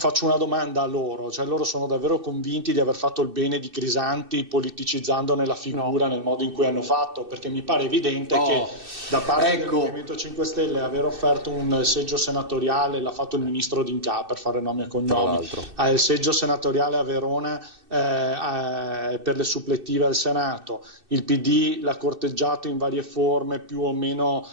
faccio una domanda a loro, cioè loro sono davvero convinti di aver fatto il bene di Crisanti politicizzandone la figura nel modo in cui hanno fatto? Perché mi pare evidente che da parte del Movimento 5 Stelle aver offerto un seggio senatoriale, l'ha fatto il ministro D'Incà per fare nomi e cognomi, il seggio senatoriale a Verona per le supplettive al Senato, il PD l'ha corteggiato in varie forme più o meno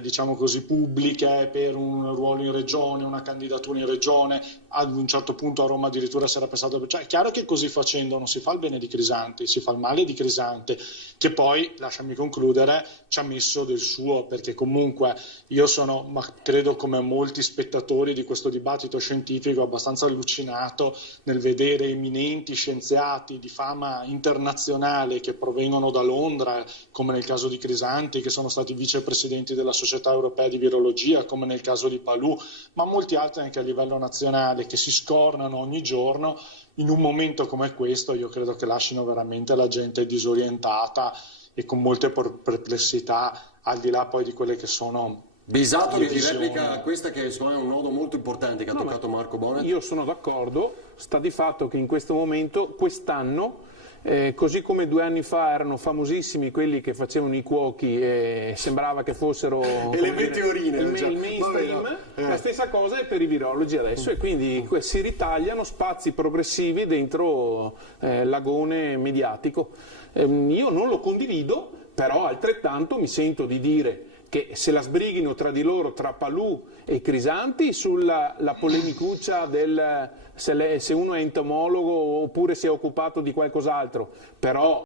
diciamo così pubbliche per un ruolo in regione, una candidatura in regione, ad un certo punto a Roma addirittura si era pensato, cioè è chiaro che così facendo non si fa il bene di Crisanti, si fa il male di Crisanti, che poi, lasciami concludere, ci ha messo del suo, perché comunque io sono, ma credo come molti spettatori di questo dibattito scientifico, abbastanza allucinato nel vedere eminenti scienziati di fama internazionale che provengono da Londra, come nel caso di Crisanti, che sono stati vicepresidenti della Società Europea di Virologia, come nel caso di Palù, ma molti altri anche a livello nazionale, che si scornano ogni giorno. In un momento come questo io credo che lasciano veramente la gente disorientata e con molte perplessità, al di là poi di quelle che sono Bisato di replica a questa, che secondo me è un nodo molto importante che ha toccato Marco Bonet. Io sono d'accordo, sta di fatto che in questo momento, quest'anno, così come 2 anni fa erano famosissimi quelli che facevano i cuochi e sembrava che fossero le meteorine, il mainstream, la stessa cosa è per i virologi adesso, e quindi si ritagliano spazi progressivi dentro l'agone mediatico. Io non lo condivido, però altrettanto mi sento di dire che se la sbrighino tra di loro, tra Palù e Crisanti, sulla polemicuccia del se uno è entomologo oppure si è occupato di qualcos'altro, però